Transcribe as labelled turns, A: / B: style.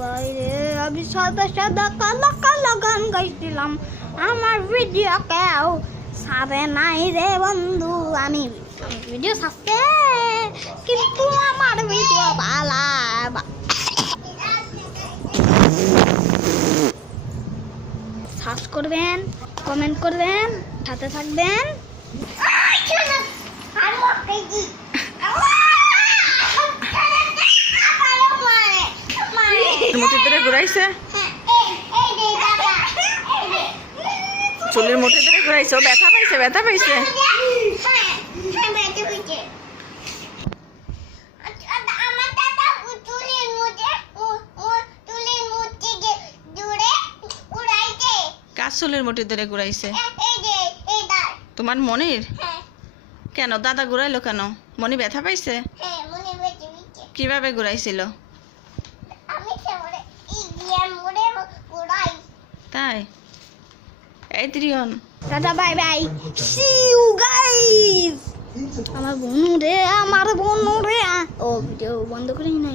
A: বাইরে আমি সাদা সাদা কালো কালো গান গাইছিলাম। আমার ভিডিও কেউ সারে নাই রে বন্ধু, আমি ভিডিও সারতে কিন্তু আমার ভিডিও ভালো সার্চ করবেন কমেন্ট করবেন, সাথে থাকবেন।
B: মুঠি ধরে ঘুরাইছে? চুলের মুঠি ধরে ঘুরাইছে। ব্যথা পাইছে ব্যথা পাইছে। কার চুলের মুঠি ধরে ঘুরাইছে? তোমার মনির? কেন? দাদা ঘুরাইলো কেন? মনি ব্যথা পাইছে? কীভাবে ঘুরাইছিল? তাই এই ত্রিয়ন
A: tata bye bye. See you guys আমার বনু রে, আমার বনু রে। ও ভিডিও বন্ধ করি নাই।